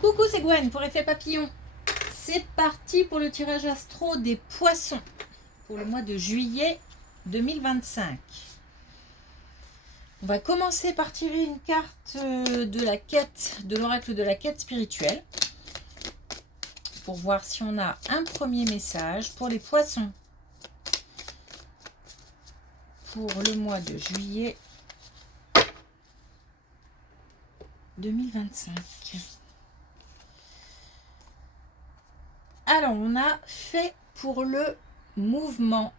Coucou, c'est Gwen pour Effet Papillon. C'est parti pour le tirage astro des poissons pour le mois de juillet 2025. On va commencer par tirer une carte de la quête, de l'oracle de la quête spirituelle, pour voir si on a un premier message pour les poissons pour le mois de juillet 2025. Alors, on a fait pour le mouvement.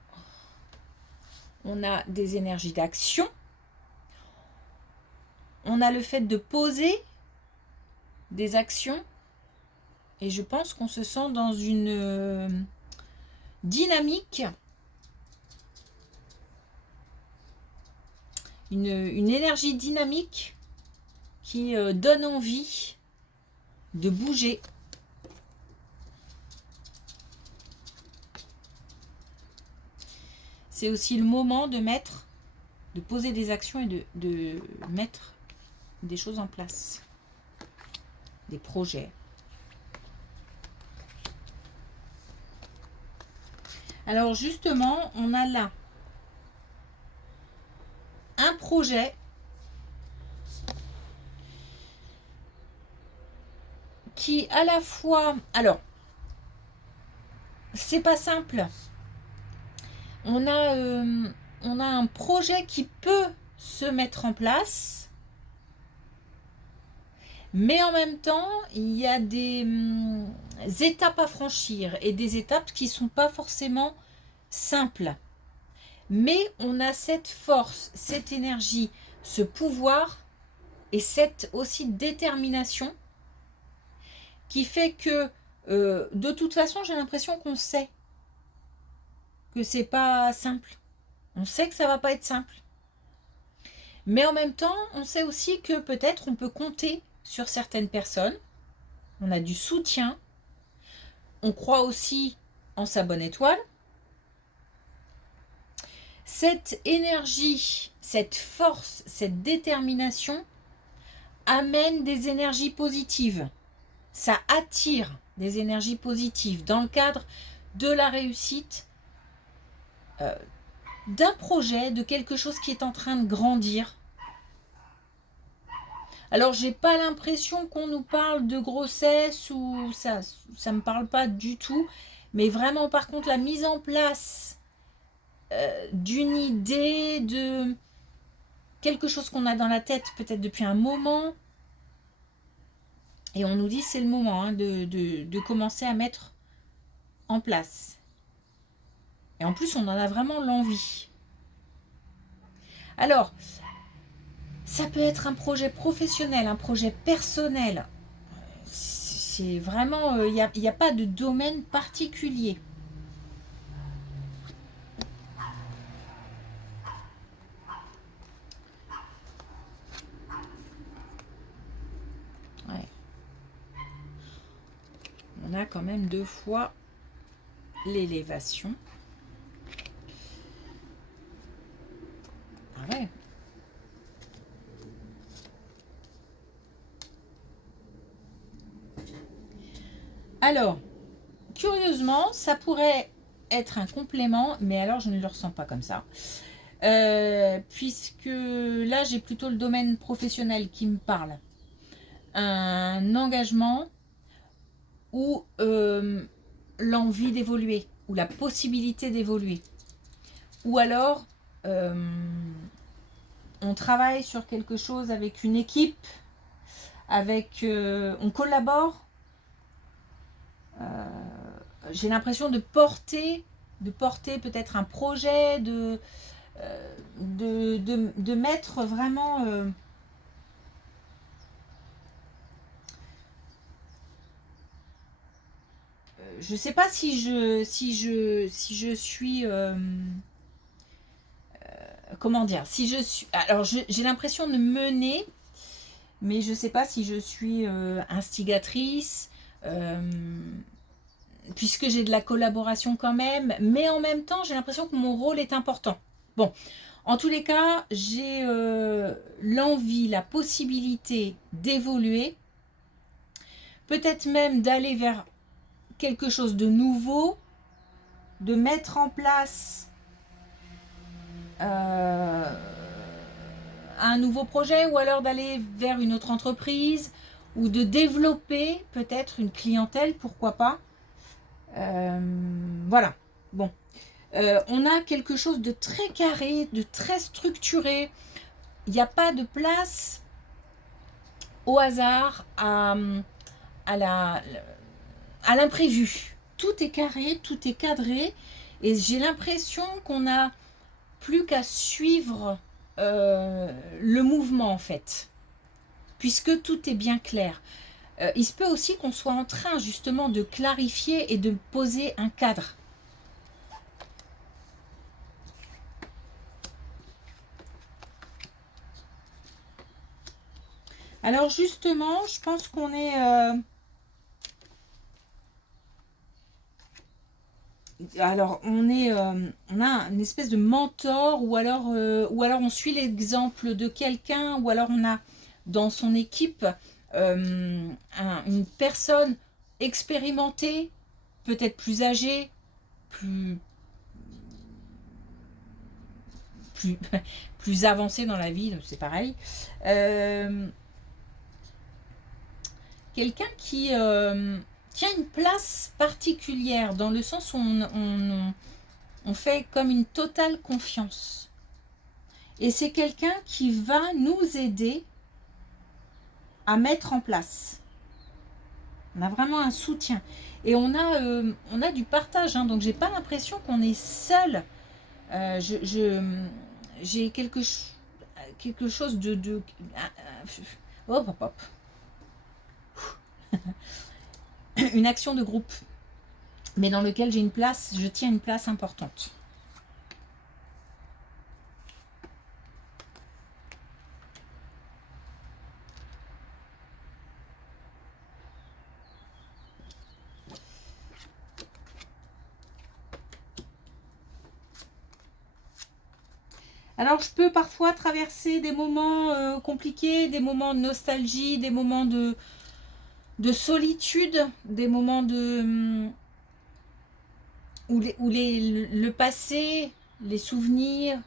On a des énergies d'action. On a le fait de poser des actions. Et je pense qu'on se sent dans une dynamique, une énergie dynamique qui donne envie de bouger. C'est aussi le moment de poser des actions et de mettre des choses en place, des projets. Alors justement, on a là un projet qui à la fois... Alors, c'est pas simple. On a un projet qui peut se mettre en place, mais en même temps, il y a des étapes à franchir et des étapes qui ne sont pas forcément simples. Mais on a cette force, cette énergie, ce pouvoir et cette aussi détermination qui fait que de toute façon, j'ai l'impression qu'on sait que c'est pas simple. On sait que ça va pas être simple. Mais en même temps, on sait aussi que peut-être on peut compter sur certaines personnes. On a du soutien. On croit aussi en sa bonne étoile. Cette énergie, cette force, cette détermination amène des énergies positives. Ça attire des énergies positives dans le cadre de la réussite d'un projet, de quelque chose qui est en train de grandir. Alors, j'ai pas l'impression qu'on nous parle de grossesse ou ça me parle pas du tout. Mais vraiment, par contre, la mise en place d'une idée, de quelque chose qu'on a dans la tête peut-être depuis un moment. Et on nous dit c'est le moment de commencer à mettre en place. Et en plus, on en a vraiment l'envie. Alors, ça peut être un projet professionnel, un projet personnel. C'est vraiment, il n'y a pas de domaine particulier. Ouais. On a quand même 2 fois l'élévation. Ah ouais. Alors, curieusement, ça pourrait être un complément, mais alors je ne le ressens pas comme ça. Puisque là, j'ai plutôt le domaine professionnel qui me parle. Un engagement ou l'envie d'évoluer, ou la possibilité d'évoluer. Ou alors, on travaille sur quelque chose avec une équipe, on collabore. J'ai l'impression de porter peut-être un projet, de mettre vraiment je sais pas si je suis comment dire, si je suis, alors j'ai l'impression de mener, mais je sais pas si je suis instigatrice, puisque j'ai de la collaboration quand même, mais en même temps j'ai l'impression que mon rôle est important. Bon, en tous les cas, j'ai l'envie, la possibilité d'évoluer peut-être même d'aller vers quelque chose de nouveau, de mettre en place un nouveau projet, ou alors d'aller vers une autre entreprise, ou de développer peut-être une clientèle, pourquoi pas. Voilà. Bon. On a quelque chose de très carré, de très structuré. Il n'y a pas de place au hasard, à l'imprévu. Tout est carré, tout est cadré, et j'ai l'impression qu'on n'a plus qu'à suivre le mouvement en fait, puisque tout est bien clair. Il se peut aussi qu'on soit en train justement de clarifier et de poser un cadre. Alors justement, je pense qu'on est... alors on a une espèce de mentor, ou alors on suit l'exemple de quelqu'un, ou alors on a dans son équipe une personne expérimentée, peut-être plus âgée, plus plus plus avancée dans la vie, c'est pareil. Quelqu'un qui a une place particulière, dans le sens où on fait comme une totale confiance. Et c'est quelqu'un qui va nous aider à mettre en place. On a vraiment un soutien. Et on a du partage, hein, donc j'ai pas l'impression qu'on est seul. J'ai quelque chose de hop, hop, hop. Une action de groupe, mais dans lequel je tiens une place importante. Alors je peux parfois traverser des moments compliqués, des moments de nostalgie, des moments de solitude, des moments où le passé, les souvenirs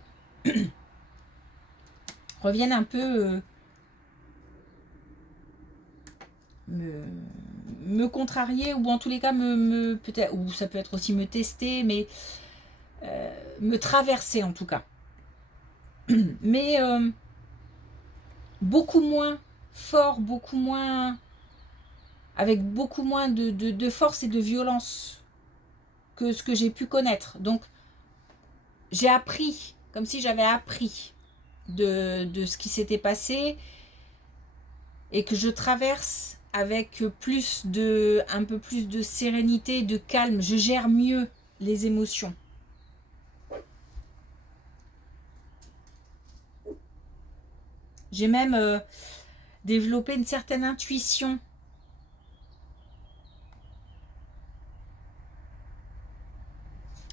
reviennent un peu me contrarier, ou en tous les cas peut-être, ou ça peut être aussi me tester, mais me traverser en tout cas. Mais beaucoup moins fort, beaucoup moins, avec beaucoup moins de force et de violence que ce que j'ai pu connaître. Donc j'ai appris, comme si j'avais appris de ce qui s'était passé, et que je traverse avec un peu plus de sérénité, de calme. Je gère mieux les émotions. J'ai même développé une certaine intuition.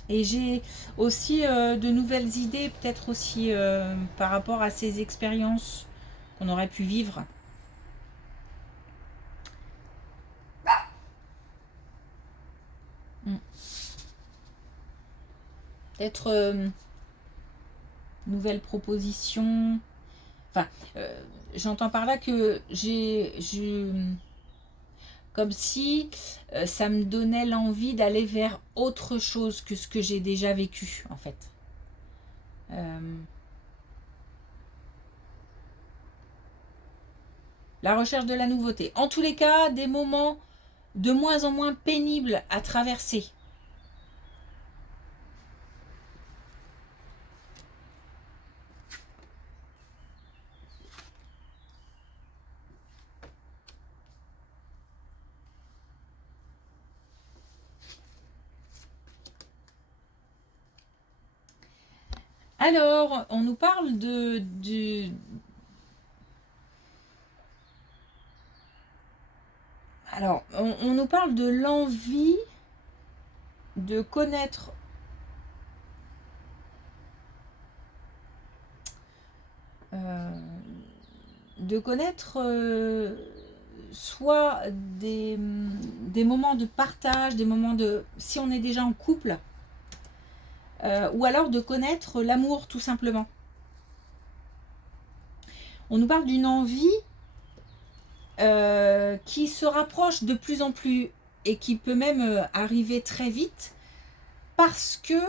Et j'ai aussi de nouvelles idées, peut-être aussi par rapport à ces expériences qu'on aurait pu vivre. Peut-être nouvelles propositions. Enfin, j'entends par là que comme si ça me donnait l'envie d'aller vers autre chose que ce que j'ai déjà vécu, en fait. La recherche de la nouveauté. En tous les cas, des moments de moins en moins pénibles à traverser. Alors, on nous parle alors, on nous parle de l'envie de connaître soit des moments de partage, des moments de... Si on est déjà en couple, ou alors de connaître l'amour tout simplement. On nous parle d'une envie qui se rapproche de plus en plus et qui peut même arriver très vite parce que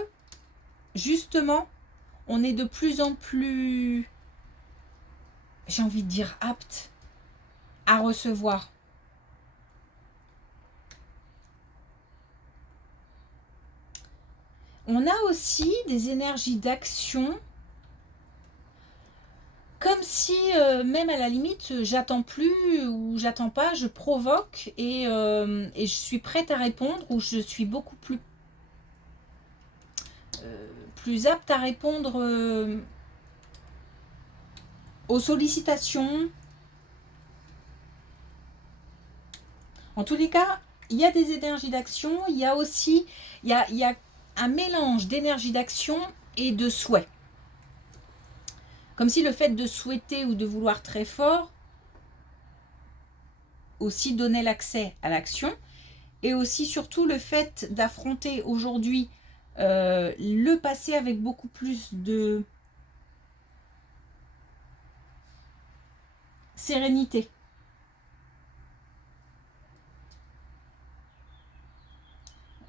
justement on est de plus en plus, j'ai envie de dire, apte à recevoir. On a aussi des énergies d'action, comme si même à la limite j'attends plus ou j'attends pas, je provoque et je suis prête à répondre, ou je suis beaucoup plus apte à répondre aux sollicitations. En tous les cas, il y a des énergies d'action, il y a aussi il y a un mélange d'énergie d'action et de souhait. Comme si le fait de souhaiter ou de vouloir très fort aussi donnait l'accès à l'action, et aussi surtout le fait d'affronter aujourd'hui le passé avec beaucoup plus de sérénité.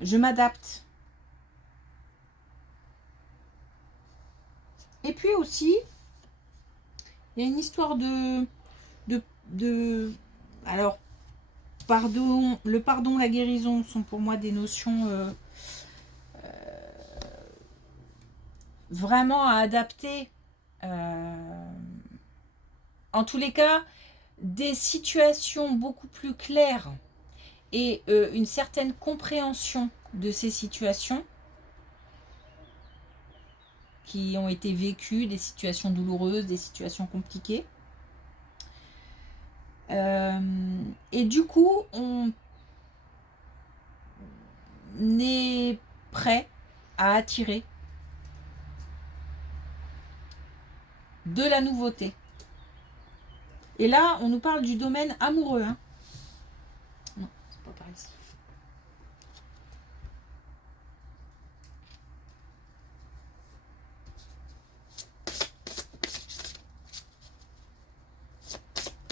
Je m'adapte. Et puis aussi, il y a une histoire de alors, pardon, le pardon, la guérison sont pour moi des notions vraiment à adapter. En tous les cas, des situations beaucoup plus claires et une certaine compréhension de ces situations qui ont été vécues, des situations douloureuses, des situations compliquées. Et du coup, on est prêt à attirer de la nouveauté. Et là, on nous parle du domaine amoureux. Hein. Non, c'est pas par ici.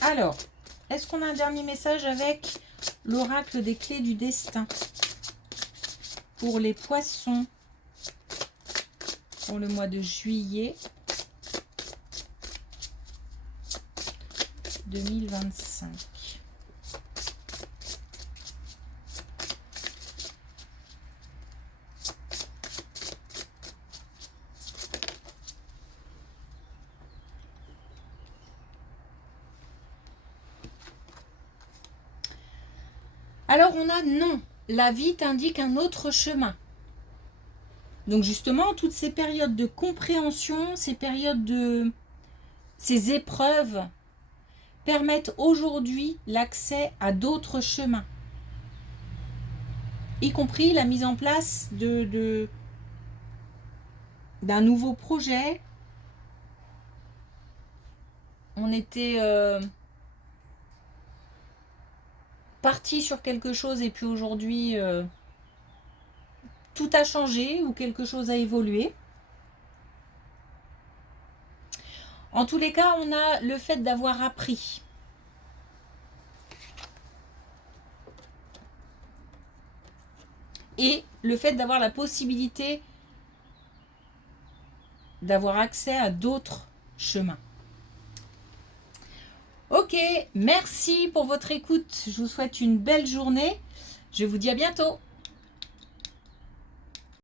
Alors, est-ce qu'on a un dernier message avec l'oracle des clés du destin pour les poissons pour le mois de juillet 2025? Alors on a non, la vie t'indique un autre chemin. Donc justement, toutes ces périodes de compréhension, ces périodes de... ces épreuves permettent aujourd'hui l'accès à d'autres chemins. Y compris la mise en place d'un nouveau projet. On était parti sur quelque chose et puis aujourd'hui tout a changé ou quelque chose a évolué. En tous les cas, on a le fait d'avoir appris. Et le fait d'avoir la possibilité d'avoir accès à d'autres chemins. Ok, merci pour votre écoute. Je vous souhaite une belle journée. Je vous dis à bientôt.